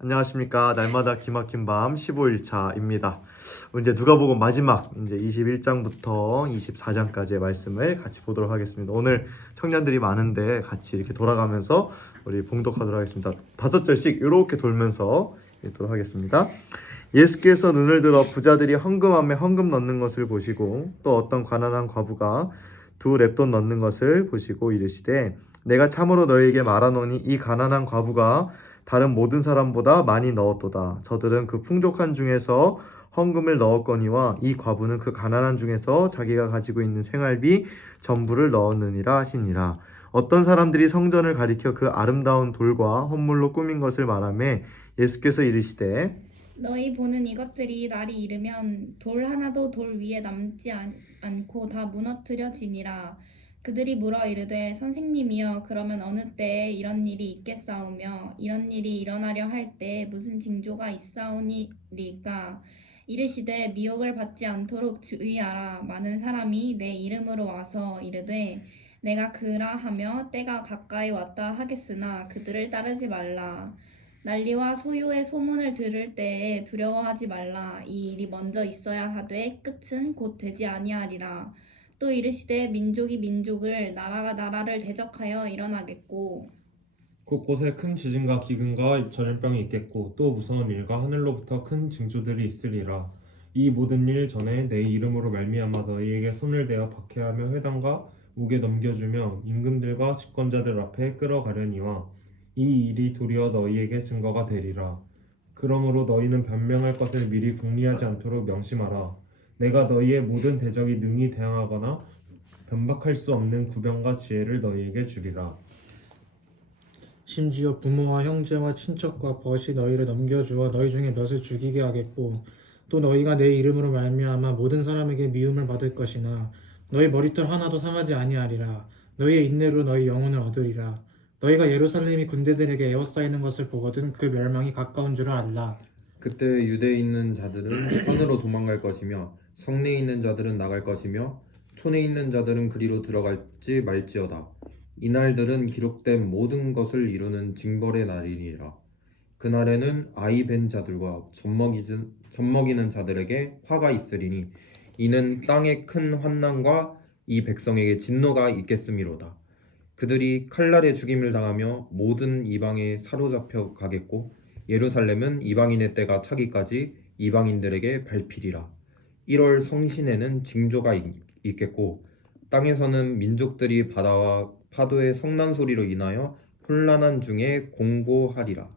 안녕하십니까. 날마다 기막힌 밤 15일차입니다. 이제 누가복음 마지막 이제 21장부터 24장까지의 말씀을 같이 보도록 하겠습니다. 오늘 청년들이 많은데 같이 이렇게 돌아가면서 우리 봉독하도록 하겠습니다. 5절씩 이렇게 돌면서 읽도록 하겠습니다. 예수께서 눈을 들어 부자들이 헌금함에 헌금 넣는 것을 보시고 또 어떤 가난한 과부가 2렙돈 넣는 것을 보시고 이르시되 내가 참으로 너희에게 말하노니 이 가난한 과부가 다른 모든 사람보다 많이 넣었도다. 저들은 그 풍족한 중에서 헌금을 넣었거니와 이 과부는 그 가난한 중에서 자기가 가지고 있는 생활비 전부를 넣었느니라 하시니라. 어떤 사람들이 성전을 가리켜 그 아름다운 돌과 헌물로 꾸민 것을 말하며 예수께서 이르시되 너희 보는 이것들이 날이 이르면 돌 하나도 돌 위에 남지 않고 다 무너뜨려지니라. 그들이 물어 이르되 선생님이여 그러면 어느 때에 이런 일이 있겠사오며 이런 일이 일어나려 할 때 무슨 징조가 있사오니리까. 이르시되 미혹을 받지 않도록 주의하라. 많은 사람이 내 이름으로 와서 이르되 내가 그라 하며 때가 가까이 왔다 하겠으나 그들을 따르지 말라. 난리와 소요의 소문을 들을 때에 두려워하지 말라. 이 일이 먼저 있어야 하되 끝은 곧 되지 아니하리라. 또 이르시되 민족이 민족을 나라가 나라를 대적하여 일어나겠고 곳곳에 큰 지진과 기근과 전염병이 있겠고 또 무서운 일과 하늘로부터 큰 징조들이 있으리라. 이 모든 일 전에 내 이름으로 말미암아 너희에게 손을 대어 박해하며 회당과 옥에 넘겨주며 임금들과 집권자들 앞에 끌어가려니와 이 일이 도리어 너희에게 증거가 되리라. 그러므로 너희는 변명할 것을 미리 궁리하지 않도록 명심하라. 내가 너희의 모든 대적이 능히 대항하거나 변박할 수 없는 구병과 지혜를 너희에게 주리라. 심지어 부모와 형제와 친척과 벗이 너희를 넘겨주어 너희 중에 몇을 죽이게 하겠고 또 너희가 내 이름으로 말미암아 모든 사람에게 미움을 받을 것이나 너희 머리털 하나도 상하지 아니하리라. 너희의 인내로 너희 영혼을 얻으리라. 너희가 예루살렘이 군대들에게 에워싸이는 것을 보거든 그 멸망이 가까운 줄을 알라. 그때 유대에 있는 자들은 산으로 도망갈 것이며 성내에 있는 자들은 나갈 것이며 촌에 있는 자들은 그리로 들어갈지 말지어다. 이날들은 기록된 모든 것을 이루는 징벌의 날이니라. 그날에는 아이 벤 자들과 젖먹이는 자들에게 화가 있으리니 이는 땅의 큰 환난과 이 백성에게 진노가 있겠음이로다. 그들이 칼날에 죽임을 당하며 모든 이방에 사로잡혀 가겠고 예루살렘은 이방인의 때가 차기까지 이방인들에게 밟히리라. 1월 성신에는 징조가 있겠고 땅에서는 민족들이 바다와 파도의 성난 소리로 인하여 혼란한 중에 공고하리라.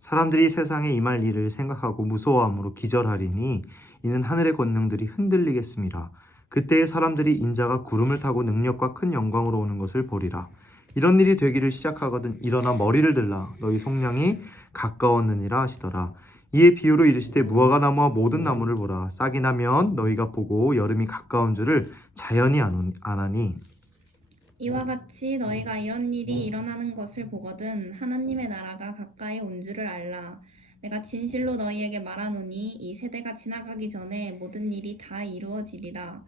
사람들이 세상에 임할 일을 생각하고 무서워함으로 기절하리니 이는 하늘의 권능들이 흔들리겠습니다. 그때의 사람들이 인자가 구름을 타고 능력과 큰 영광으로 오는 것을 보리라. 이런 일이 되기를 시작하거든 일어나 머리를 들라 너희 속량이 가까웠느니라 하시더라. 이에 비유로 이르시되 무화과 나무와 모든 나무를 보라. 싹이 나면 너희가 보고 여름이 가까운 줄을 자연히 아나니 이와 같이 너희가 이런 일이 일어나는 것을 보거든 하나님의 나라가 가까이 온 줄을 알라. 내가 진실로 너희에게 말하노니 이 세대가 지나가기 전에 모든 일이 다 이루어지리라.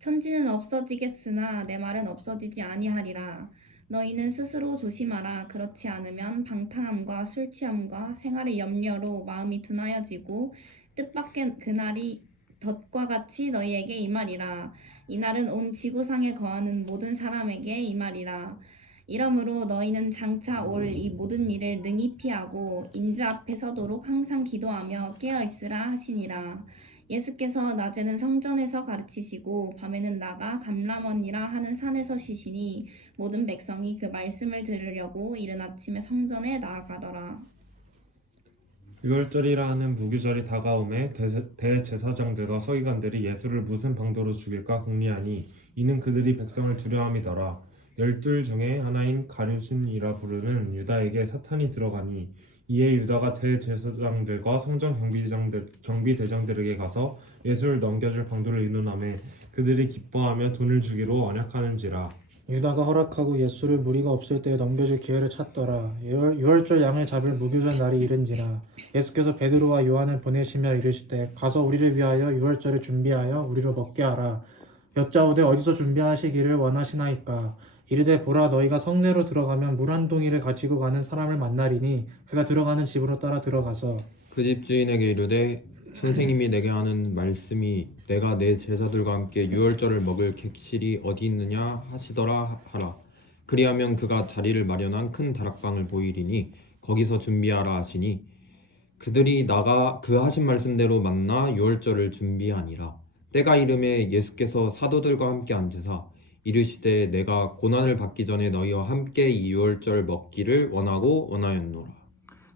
천지는 없어지겠으나 내 말은 없어지지 아니하리라. 너희는 스스로 조심하라. 그렇지 않으면 방탕함과 술 취함과 생활의 염려로 마음이 둔하여지고 뜻밖의 그날이 덫과 같이 너희에게 임하리라. 이날은 온 지구상에 거하는 모든 사람에게 임하리라. 이러므로 너희는 장차 올 이 모든 일을 능히 피하고 인자 앞에 서도록 항상 기도하며 깨어 있으라 하시니라. 예수께서 낮에는 성전에서 가르치시고 밤에는 나가 감람원이라 하는 산에서 쉬시니 모든 백성이 그 말씀을 들으려고 이른 아침에 성전에 나아가더라. 유월절이라 하는 무교절이 다가오매 대제사장들과 서기관들이 예수를 무슨 방도로 죽일까 궁리하니 이는 그들이 백성을 두려움이더라. 12 중에 하나인 가룟이라 부르는 유다에게 사탄이 들어가니 이에 유다가 대제사장들과 성전 경비대장들에게 가서 예수를 넘겨줄 방도를 의논하매 그들이 기뻐하며 돈을 주기로 언약하는지라. 유다가 허락하고 예수를 무리가 없을 때에 넘겨줄 기회를 찾더라. 유월절 양을 잡을 무교절 날이 이른지라. 예수께서 베드로와 요한을 보내시며 이르시되 가서 우리를 위하여 유월절을 준비하여 우리로 먹게 하라. 여짜오되 어디서 준비하시기를 원하시나이까. 이르되 보라 너희가 성내로 들어가면 물 한 동이를 가지고 가는 사람을 만나리니 그가 들어가는 집으로 따라 들어가서 그 집 주인에게 이르되 선생님이 내게 하는 말씀이 내가 내 제자들과 함께 유월절을 먹을 객실이 어디 있느냐 하시더라 하라. 그리하면 그가 자리를 마련한 큰 다락방을 보이리니 거기서 준비하라 하시니 그들이 나가 그 하신 말씀대로 만나 유월절을 준비하니라. 때가 이름에 예수께서 사도들과 함께 앉으사 이르시되 내가 고난을 받기 전에 너희와 함께 이 유월절 먹기를 원하고 원하였노라.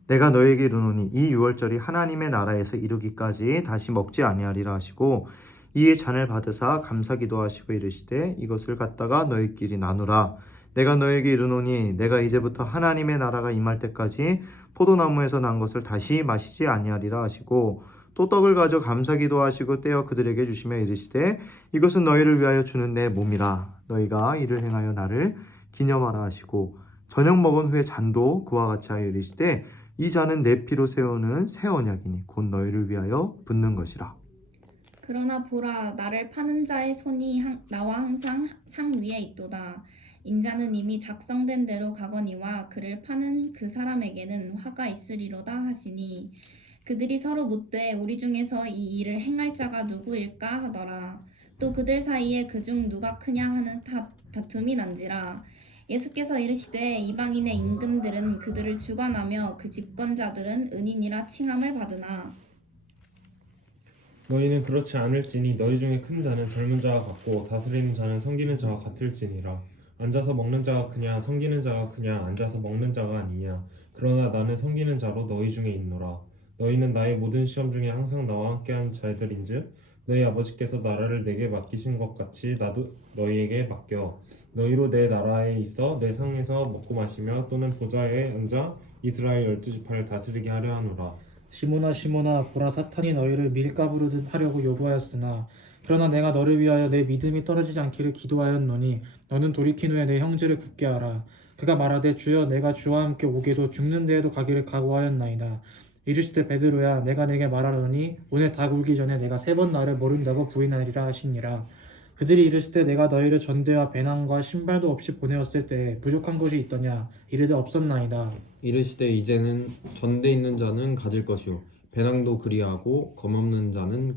내가 너에게 이르노니 이 유월절이 하나님의 나라에서 이루기까지 다시 먹지 아니하리라 하시고 이에 잔을 받으사 감사기도 하시고 이르시되 이것을 갖다가 너희끼리 나누라. 내가 너에게 이르노니 내가 이제부터 하나님의 나라가 임할 때까지 포도나무에서 난 것을 다시 마시지 아니하리라 하시고 또 떡을 가져 감사기도 하시고 떼어 그들에게 주시며 이르시되 이것은 너희를 위하여 주는 내 몸이라. 너희가 이를 행하여 나를 기념하라 하시고 저녁 먹은 후에 잔도 그와 같이 하여 이르시되 이 잔은 내 피로 세우는 새 언약이니 곧 너희를 위하여 붓는 것이라. 그러나 보라 나를 파는 자의 손이 나와 항상 상 위에 있도다. 인자는 이미 작성된 대로 가거니와 그를 파는 그 사람에게는 화가 있으리로다 하시니 그들이 서로 묻되 우리 중에서 이 일을 행할 자가 누구일까 하더라. 또 그들 사이에 그중 누가 크냐 하는 다툼이 난지라. 예수께서 이르시되 이방인의 임금들은 그들을 주관하며 그 집권자들은 은인이라 칭함을 받으나 너희는 그렇지 않을지니 너희 중에 큰 자는 젊은 자와 같고 다스리는 자는 섬기는 자와 같을지니라. 앉아서 먹는 자가 크냐 섬기는 자가 크냐 앉아서 먹는 자가 아니냐. 그러나 나는 섬기는 자로 너희 중에 있노라. 너희는 나의 모든 시험 중에 항상 나와 함께한 자들인즉 너희 아버지께서 나라를 내게 맡기신 것 같이 나도 너희에게 맡겨 너희로 내 나라에 있어 내 상에서 먹고 마시며 또는 보좌에 앉아 이스라엘 12지파를 다스리게 하려 하노라. 시몬아 시몬아 보라 사탄이 너희를 밀가부로 하려고 요구하였으나 그러나 내가 너를 위하여 내 믿음이 떨어지지 않기를 기도하였노니 너는 돌이킨 후에 내 형제를 굳게 하라. 그가 말하되 주여 내가 주와 함께 오게도 죽는 데에도 가기를 각오하였나이다. 이르시되 베드로야 내가 내게 말하노니 오늘 다 굴기 전에 내가 3번 나를 모른다고 부인하리라 하시니라. 그들이 이르시되 내가 너희를 전대와 배낭과 신발도 없이 보내었을 때 부족한 것이 있더냐. 이르되 없었나이다. 이르시되 이제는 전대 있는 자는 가질 것이요 배낭도 그리하고 검없는 자는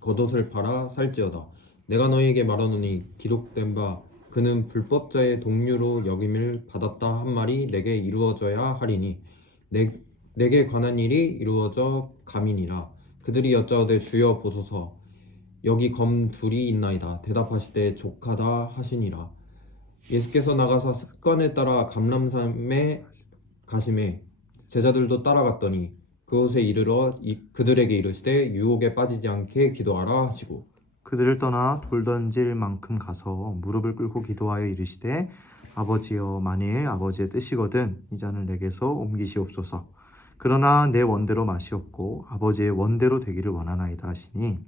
겉옷을 팔아 살지어다. 내가 너희에게 말하노니 기록된 바 그는 불법자의 동류로 여김을 받았다 한 말이 내게 이루어져야 하리니 내게 관한 일이 이루어져 감이니라. 그들이 여짜오되 주여 보소서 여기 검 둘이 있나이다. 대답하시되 족하다 하시니라. 예수께서 나가서 습관에 따라 감람산에 가심에 제자들도 따라갔더니 그곳에 이르러 그들에게 이르시되 유혹에 빠지지 않게 기도하라 하시고 그들을 떠나 돌 던질 만큼 가서 무릎을 꿇고 기도하여 이르시되 아버지여 만일 아버지의 뜻이거든 이 잔을 내게서 옮기시옵소서. 그러나 내 원대로 마시옵고 아버지의 원대로 되기를 원하나이다 하시니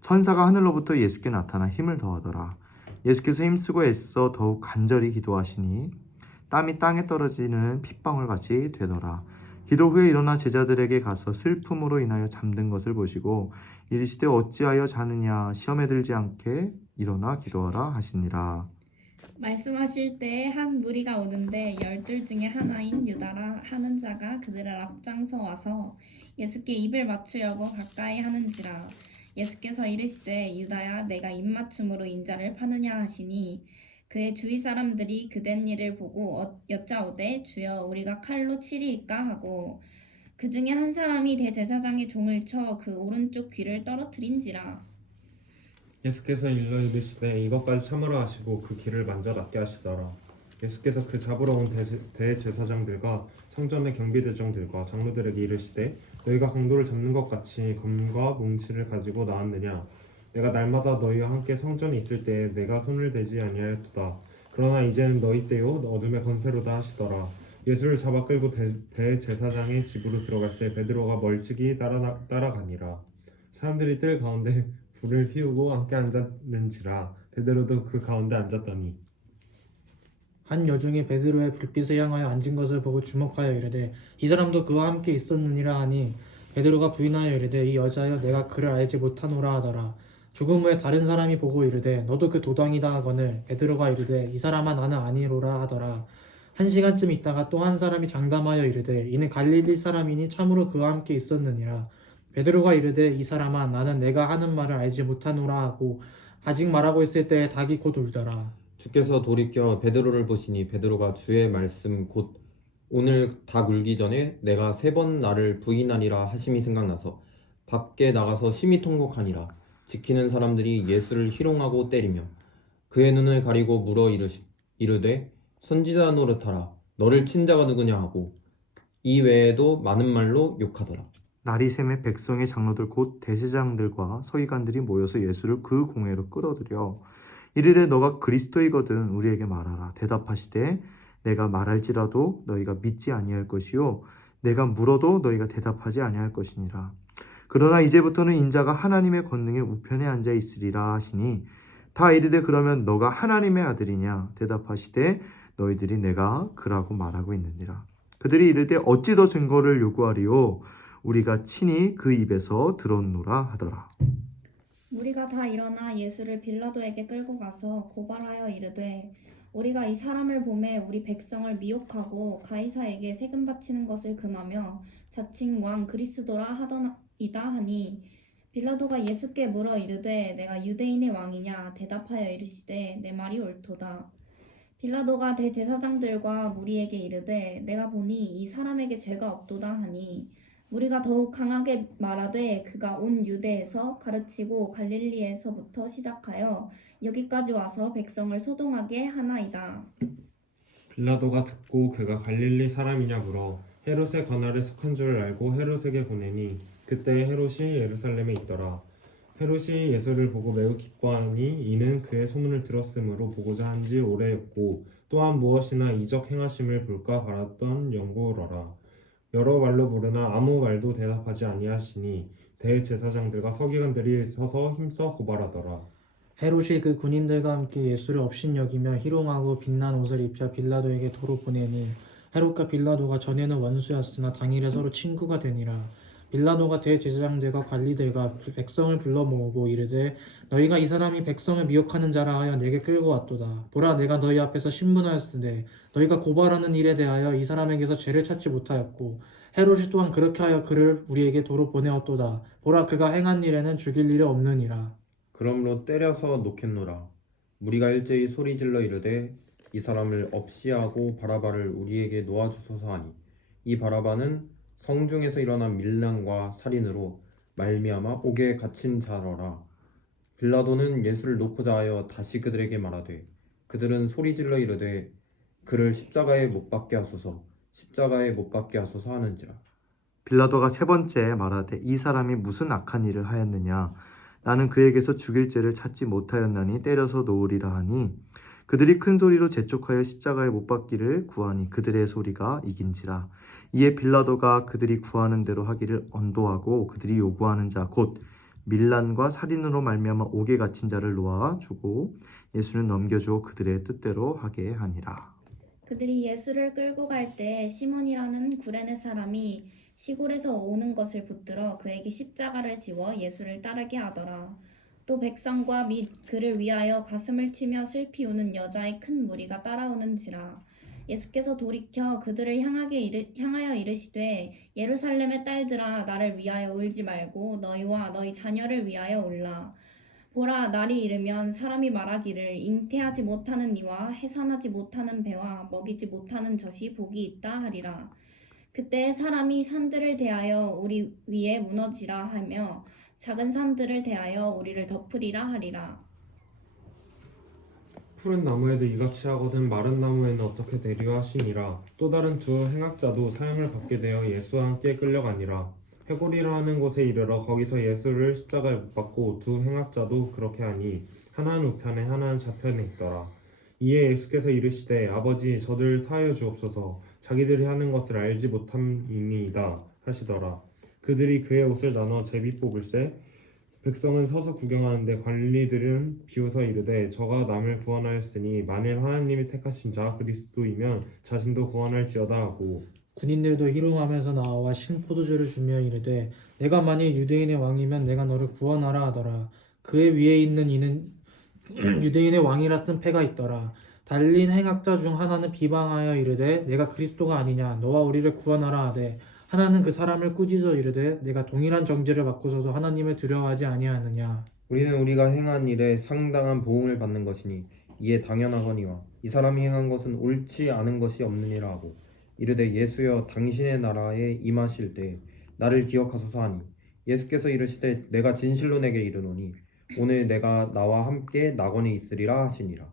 천사가 하늘로부터 예수께 나타나 힘을 더하더라. 예수께서 힘쓰고 애써 더욱 간절히 기도하시니 땀이 땅에 떨어지는 핏방울 같이 되더라. 기도 후에 일어나 제자들에게 가서 슬픔으로 인하여 잠든 것을 보시고 이르시되 어찌하여 자느냐 시험에 들지 않게 일어나 기도하라 하시니라. 말씀하실 때에 한 무리가 오는데 12 중에 하나인 유다라 하는 자가 그들을 앞장서 와서 예수께 입을 맞추려고 가까이 하는지라. 예수께서 이르시되 유다야 내가 입맞춤으로 인자를 파느냐 하시니 그의 주위 사람들이 그된 일을 보고 여짜오되 주여 우리가 칼로 치리이까 하고 그 중에 한 사람이 대제사장의 종을 쳐 그 오른쪽 귀를 떨어뜨린지라. 예수께서 일러 이르시되 이것까지 참으라 하시고 그 길을 만져 낫게 하시더라. 예수께서 그 잡으러 온 대제사장들과 성전의 경비대장들과 장로들에게 이르시되 너희가 강도를 잡는 것 같이 검과 뭉치를 가지고 나왔느냐. 내가 날마다 너희와 함께 성전에 있을 때에 내가 손을 대지 아니하였도다. 그러나 이제는 너희 때요 어둠의 권세로다 하시더라. 예수를 잡아 끌고 대제사장의 집으로 들어갈새 베드로가 멀찍이 따라가니라. 사람들이 뜰 가운데 불을 피우고 함께 앉았는지라. 베드로도 그 가운데 앉았더니 한 여종이 베드로의 불빛을 향하여 앉은 것을 보고 주목하여 이르되 이 사람도 그와 함께 있었느니라 하니 베드로가 부인하여 이르되 이 여자여 내가 그를 알지 못하노라 하더라. 조금 후에 다른 사람이 보고 이르되 너도 그 도당이다 하거늘 베드로가 이르되 이 사람아 나는 아니로라 하더라. 1시간쯤 있다가 또 한 사람이 장담하여 이르되 이는 갈릴리 사람이니 참으로 그와 함께 있었느니라. 베드로가 이르되 이 사람아 나는 내가 하는 말을 알지 못하노라 하고 아직 말하고 있을 때에 닭이 곧 울더라. 주께서 돌이켜 베드로를 보시니 베드로가 주의 말씀 곧 오늘 닭 울기 전에 내가 3번 나를 부인하리라 하심이 생각나서 밖에 나가서 심히 통곡하니라. 지키는 사람들이 예수를 희롱하고 때리며 그의 눈을 가리고 물어 이르되 선지자 노릇하라 너를 친 자가 누구냐 하고 이 외에도 많은 말로 욕하더라. 날이 새매 백성의 장로들 곧 대제사장들과 서기관들이 모여서 예수를 그 공회로 끌어들여 이르되 너가 그리스도이거든 우리에게 말하라. 대답하시되 내가 말할지라도 너희가 믿지 아니할 것이요 내가 물어도 너희가 대답하지 아니할 것이니라. 그러나 이제부터는 인자가 하나님의 권능의 우편에 앉아 있으리라 하시니 다 이르되 그러면 너가 하나님의 아들이냐 대답하시되 너희들이 내가 그라고 말하고 있느니라. 그들이 이르되 어찌 더 증거를 요구하리요 우리가 친히 그 입에서 들었노라 하더라. 무리가 다 일어나 예수를 빌라도에게 끌고 가서 고발하여 이르되 우리가 이 사람을 보매 우리 백성을 미혹하고 가이사에게 세금 바치는 것을 금하며 자칭 왕 그리스도라 하더이다 하니 빌라도가 예수께 물어 이르되 내가 유대인의 왕이냐 대답하여 이르시되 내 말이 옳도다. 빌라도가 대제사장들과 무리에게 이르되 내가 보니 이 사람에게 죄가 없도다 하니 무리가 더욱 강하게 말하되 그가 온 유대에서 가르치고 갈릴리에서부터 시작하여 여기까지 와서 백성을 소동하게 하나이다. 빌라도가 듣고 그가 갈릴리 사람이냐 물어 헤롯의 관할에 속한 줄 알고 헤롯에게 보내니 그때 헤롯이 예루살렘에 있더라. 헤롯이 예수를 보고 매우 기뻐하니 이는 그의 소문을 들었으므로 보고자 한지 오래였고 또한 무엇이나 이적 행하심을 볼까 바랐던 영구로라. 여러 말로 부르나 아무 말도 대답하지 아니하시니 대제사장들과 서기관들이 서서 힘써 고발하더라. 헤롯이 그 군인들과 함께 예수를 업신여기며 희롱하고 빛난 옷을 입혀 빌라도에게 도로 보내니 헤롯과 빌라도가 전에는 원수였으나 당일에 서로 친구가 되니라. 빌라도가 대제사장들과 관리들과 백성을 불러 모으고 이르되 너희가 이 사람이 백성을 미혹하는 자라 하여 내게 끌고 왔도다. 보라 내가 너희 앞에서 신문하였으되 너희가 고발하는 일에 대하여 이 사람에게서 죄를 찾지 못하였고 헤롯이 또한 그렇게 하여 그를 우리에게 도로 보내었도다. 보라 그가 행한 일에는 죽일 일이 없느니라. 그러므로 때려서 놓겠노라. 무리가 일제히 소리질러 이르되 이 사람을 없이하고 바라바를 우리에게 놓아주소서 하니 이 바라바는 성중에서 일어난 밀란과 살인으로 말미암아 옥에 갇힌 자러라. 빌라도는 예수를 놓고자 하여 다시 그들에게 말하되 그들은 소리질러 이르되 그를 십자가에 못 박게 하소서 십자가에 못 박게 하소서 하는지라. 빌라도가 3번째 말하되 이 사람이 무슨 악한 일을 하였느냐 나는 그에게서 죽일 죄를 찾지 못하였나니 때려서 놓으리라 하니 그들이 큰 소리로 재촉하여 십자가에 못 박기를 구하니 그들의 소리가 이긴지라. 이에 빌라도가 그들이 구하는 대로 하기를 언도하고 그들이 요구하는 자 곧 밀란과 살인으로 말미암아 옥에 갇힌 자를 놓아 주고 예수는 넘겨주어 그들의 뜻대로 하게 하니라. 그들이 예수를 끌고 갈 때 시몬이라는 구레네 사람이 시골에서 오는 것을 붙들어 그에게 십자가를 지워 예수를 따르게 하더라. 또 백성과 및 그를 위하여 가슴을 치며 슬피 우는 여자의 큰 무리가 따라오는지라. 예수께서 돌이켜 그들을 향하여 이르시되 예루살렘의 딸들아 나를 위하여 울지 말고 너희와 너희 자녀를 위하여 울라. 보라 날이 이르면 사람이 말하기를 잉태하지 못하는 이와 해산하지 못하는 배와 먹이지 못하는 젖이 복이 있다 하리라. 그때 사람이 산들을 대하여 우리 위에 무너지라 하며 작은 산들을 대하여 우리를 덮으리라 하리라. 푸른 나무에도 이같이 하거든 마른 나무에는 어떻게 되리요 하시니라. 또 다른 두 행악자도 사형을 받게 되어 예수와 함께 끌려가니라. 해골이라 하는 곳에 이르러 거기서 예수를 십자가에 못 박고 두 행악자도 그렇게 하니 하나는 우편에 하나는 좌편에 있더라. 이에 예수께서 이르시되 아버지 저들 사하여 주옵소서 자기들이 하는 것을 알지 못함이니이다 하시더라. 그들이 그의 옷을 나눠 제비 뽑을세 백성은 서서 구경하는데 관리들은 비웃어 이르되 저가 남을 구원하였으니 만일 하나님이 택하신 자 그리스도이면 자신도 구원할지어다 하고 군인들도 희롱하면서 나와 신포도주를 주며 이르되 내가 만일 유대인의 왕이면 내가 너를 구원하라 하더라. 그의 위에 있는 이는 유대인의 왕이라 쓴 패가 있더라. 달린 행악자 중 하나는 비방하여 이르되 내가 그리스도가 아니냐 너와 우리를 구원하라 하되 하나는 그 사람을 꾸짖어 이르되 내가 동일한 정죄를 받고서도 하나님을 두려워하지 아니하느냐. 우리는 우리가 행한 일에 상당한 보응을 받는 것이니 이에 당연하거니와 이 사람이 행한 것은 옳지 않은 것이 없느니라 하고 이르되 예수여 당신의 나라에 임하실 때 나를 기억하소서 하니 예수께서 이르시되 내가 진실로 내게 이르노니 오늘 내가 나와 함께 낙원에 있으리라 하시니라.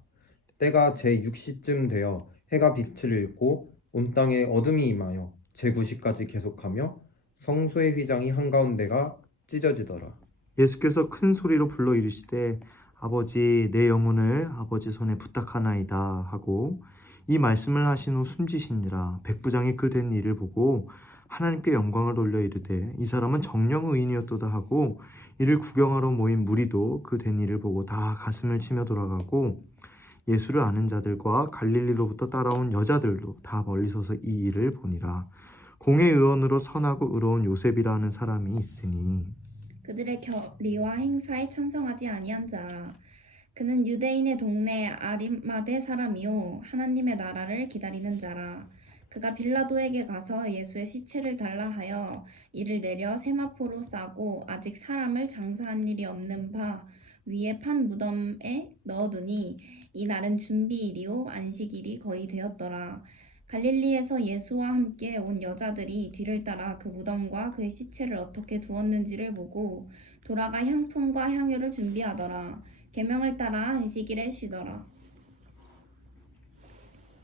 때가 제6시쯤 되어 해가 빛을 잃고 온 땅에 어둠이 임하여 제9시까지 계속하며 성소의 휘장이 한가운데가 찢어지더라. 예수께서 큰 소리로 불러 이르시되 아버지 내 영혼을 아버지 손에 부탁하나이다 하고 이 말씀을 하신 후 숨지시니라. 백부장이 그 된 일을 보고 하나님께 영광을 돌려 이르되 이 사람은 정령 의인이었도다 하고 이를 구경하러 모인 무리도 그 된 일을 보고 다 가슴을 치며 돌아가고 예수를 아는 자들과 갈릴리로부터 따라온 여자들도 다 멀리 서서 이 일을 보니라. 공회 의원으로 선하고 의로운 요셉이라는 사람이 있으니 그들의 결의와 행사에 찬성하지 아니한 자라. 그는 유대인의 동네 아리마대 사람이요 하나님의 나라를 기다리는 자라. 그가 빌라도에게 가서 예수의 시체를 달라 하여 이를 내려 세마포로 싸고 아직 사람을 장사한 일이 없는 바 위에 판 무덤에 넣어두니 이 날은 준비일이요 안식일이 거의 되었더라. 갈릴리에서 예수와 함께 온 여자들이 뒤를 따라 그 무덤과 그의 시체를 어떻게 두었는지를 보고 돌아가 향품과 향유를 준비하더라. 계명을 따라 안식일에 쉬더라.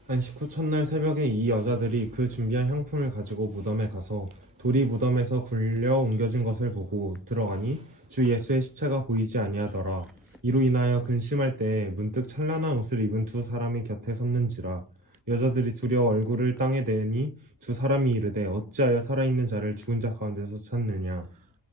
안식 후 첫날 새벽에 이 여자들이 그 준비한 향품을 가지고 무덤에 가서 돌이 무덤에서 굴려 옮겨진 것을 보고 들어가니 주 예수의 시체가 보이지 아니하더라. 이로 인하여 근심할 때에 문득 찬란한 옷을 입은 두 사람이 곁에 섰는지라. 여자들이 두려워 얼굴을 땅에 대니 두 사람이 이르되 어찌하여 살아있는 자를 죽은 자 가운데서 찾느냐.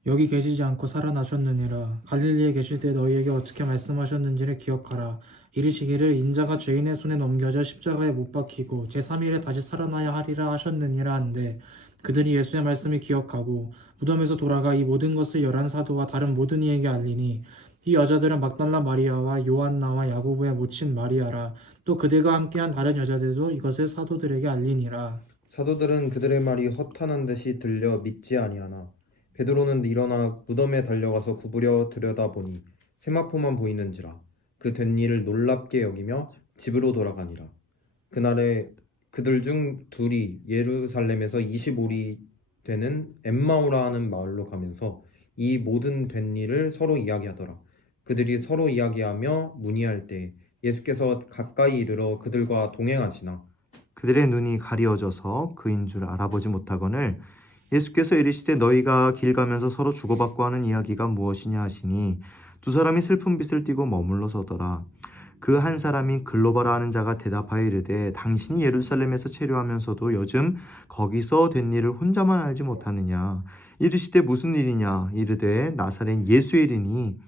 여기 계시지 않고 살아나셨느니라. 갈릴리에 계실 때 너희에게 어떻게 말씀하셨는지를 기억하라. 이르시기를 인자가 죄인의 손에 넘겨져 십자가에 못 박히고 제3일에 다시 살아나야 하리라 하셨느니라 한데 그들이 예수의 말씀을 기억하고 무덤에서 돌아가 이 모든 것을 11사도와 다른 모든 이에게 알리니 이 여자들은 막달라 마리아와 요한나와 야고보의 모친 마리아라. 또 그들과 함께한 다른 여자들도 이것을 사도들에게 알리니라. 사도들은 그들의 말이 허탄한 듯이 들려 믿지 아니하나 베드로는 일어나 무덤에 달려가서 구부려 들여다보니 세마포만 보이는지라. 그 된 일을 놀랍게 여기며 집으로 돌아가니라. 그날에 그들 중 둘이 예루살렘에서 25리 되는 엠마오라 하는 마을로 가면서 이 모든 된 일을 서로 이야기하더라. 그들이 서로 이야기하며 문의할 때 예수께서 가까이 이르러 그들과 동행하시나 그들의 눈이 가리어져서 그인 줄 알아보지 못하거늘 예수께서 이르시되 너희가 길 가면서 서로 주고받고 하는 이야기가 무엇이냐 하시니 두 사람이 슬픈 빛을 띠고 머물러 서더라. 그 한 사람이 글로바라 하는 자가 대답하여 이르되 당신이 예루살렘에서 체류하면서도 요즘 거기서 된 일을 혼자만 알지 못하느냐. 이르시되 무슨 일이냐. 이르되 나사렛 예수의 일이니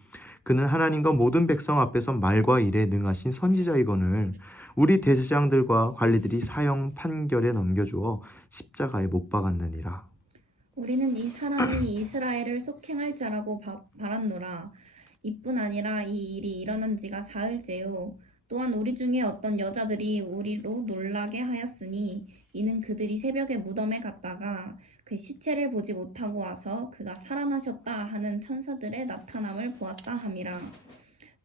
그는 하나님과 모든 백성 앞에서 말과 일에 능하신 선지자이거늘 우리 대제사장들과 관리들이 사형 판결에 넘겨주어 십자가에 못 박았느니라. 우리는 이 사람이 이스라엘을 속행할 자라고 바랐노라. 이뿐 아니라 이 일이 일어난 지가 사흘째요. 또한 우리 중에 어떤 여자들이 우리로 놀라게 하였으니 이는 그들이 새벽에 무덤에 갔다가 그 시체를 보지 못하고 와서 그가 살아나셨다 하는 천사들의 나타남을 보았다 함이라.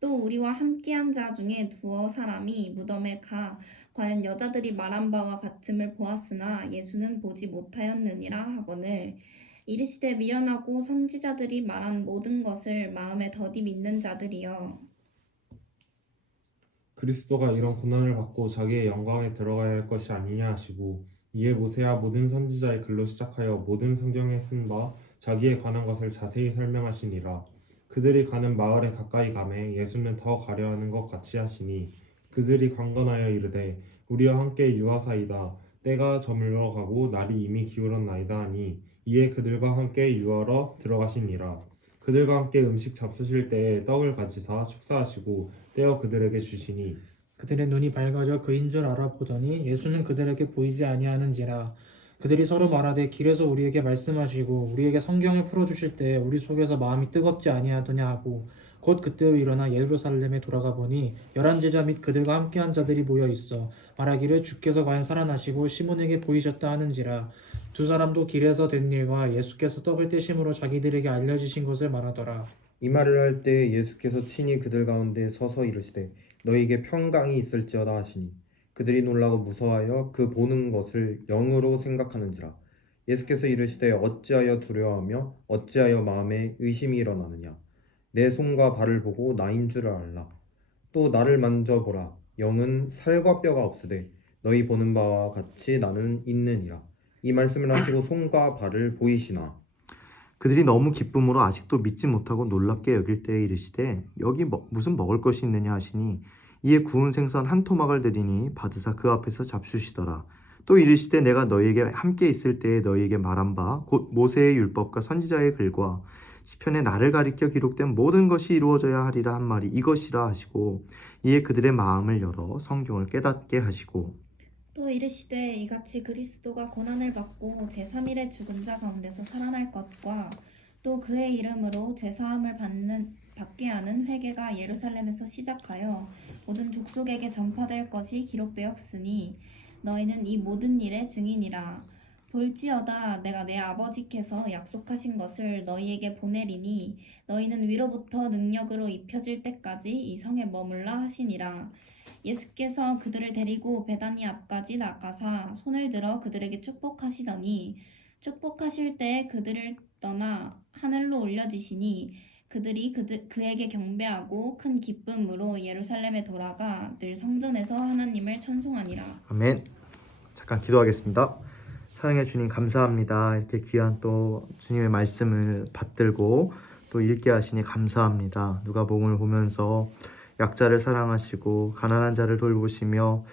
또 우리와 함께한 자 중에 두어 사람이 무덤에 가 과연 여자들이 말한 바와 같음을 보았으나 예수는 보지 못하였느니라 하거늘 이르시되 미련하고 선지자들이 말한 모든 것을 마음에 더디 믿는 자들이여. 그리스도가 이런 고난을 받고 자기의 영광에 들어가야 할 것이 아니냐 하시고 이에 모세와 모든 선지자의 글로 시작하여 모든 성경에 쓴 바 자기에 관한 것을 자세히 설명하시니라. 그들이 가는 마을에 가까이 가매 예수는 더 가려하는 것 같이 하시니 그들이 강건하여 이르되 우리와 함께 유하사이다. 때가 저물러 가고 날이 이미 기울었나이다 하니 이에 그들과 함께 유하러 들어가시니라. 그들과 함께 음식 잡수실 때에 떡을 가지사 축사하시고 떼어 그들에게 주시니 그들의 눈이 밝아져 그인 줄 알아보더니 예수는 그들에게 보이지 아니하는지라. 그들이 서로 말하되 길에서 우리에게 말씀하시고 우리에게 성경을 풀어주실 때 우리 속에서 마음이 뜨겁지 아니하더냐 하고 곧 그때로 일어나 예루살렘에 돌아가 보니 11제자 및 그들과 함께한 자들이 모여 있어 말하기를 주께서 과연 살아나시고 시몬에게 보이셨다 하는지라. 두 사람도 길에서 된 일과 예수께서 떡을 떼심으로 자기들에게 알려주신 것을 말하더라. 이 말을 할 때 예수께서 친히 그들 가운데 서서 이르시되 너희에게 평강이 있을지어다 하시니 그들이 놀라고 무서워하여 그 보는 것을 영으로 생각하는지라. 예수께서 이르시되 어찌하여 두려워하며 어찌하여 마음에 의심이 일어나느냐. 내 손과 발을 보고 나인 줄을 알라. 또 나를 만져보라. 영은 살과 뼈가 없으되 너희 보는 바와 같이 나는 있느니라. 이 말씀을 하시고 손과 발을 보이시나. 그들이 너무 기쁨으로 아직도 믿지 못하고 놀랍게 여길 때에 이르시되 여기 무슨 먹을 것이 있느냐 하시니 이에 구운 생선 한 토막을 드리니 받으사 그 앞에서 잡수시더라. 또 이르시되 내가 너희에게 함께 있을 때에 너희에게 말한 바 곧 모세의 율법과 선지자의 글과 시편에 나를 가리켜 기록된 모든 것이 이루어져야 하리라 한 말이 이것이라 하시고 이에 그들의 마음을 열어 성경을 깨닫게 하시고 또 이르시되 이같이 그리스도가 고난을 받고 제3일에 죽은 자 가운데서 살아날 것과 또 그의 이름으로 죄사함을 받게 하는 회개가 예루살렘에서 시작하여 모든 족속에게 전파될 것이 기록되었으니 너희는 이 모든 일의 증인이라. 볼지어다 내가 내 아버지께서 약속하신 것을 너희에게 보내리니 너희는 위로부터 능력으로 입혀질 때까지 이 성에 머물라 하시니라. 예수께서 그들을 데리고 베다니 앞까지 나가사 손을 들어 그들에게 축복하시더니 축복하실 때 그들을 떠나 하늘로 올려지시니 그들이 그에게 경배하고 큰 기쁨으로 예루살렘에 돌아가 늘 성전에서 하나님을 찬송하니라. 아멘. 잠깐 기도하겠습니다. 사랑해 주님 감사합니다. 이렇게 귀한 또 주님의 말씀을 받들고 또 읽게 하시니 감사합니다. 누가복음을 보면서 약자를 사랑하시고 가난한 자를 돌보시며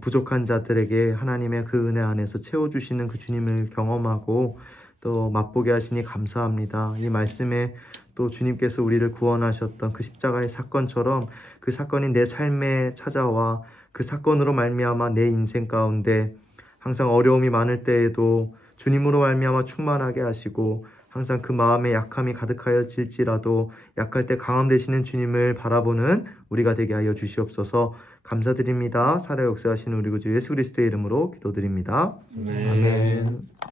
부족한 자들에게 하나님의 그 은혜 안에서 채워주시는 그 주님을 경험하고 또 맛보게 하시니 감사합니다. 이 말씀에 또 주님께서 우리를 구원하셨던 그 십자가의 사건처럼 그 사건이 내 삶에 찾아와 그 사건으로 말미암아 내 인생 가운데 항상 어려움이 많을 때에도 주님으로 말미암아 충만하게 하시고 항상 그 마음에 약함이 가득하여질지라도 약할 때 강함 되시는 주님을 바라보는 우리가 되게 하여 주시옵소서. 감사드립니다. 살아 역사하시는 우리 구주 예수 그리스도의 이름으로 기도드립니다. 네. 아멘.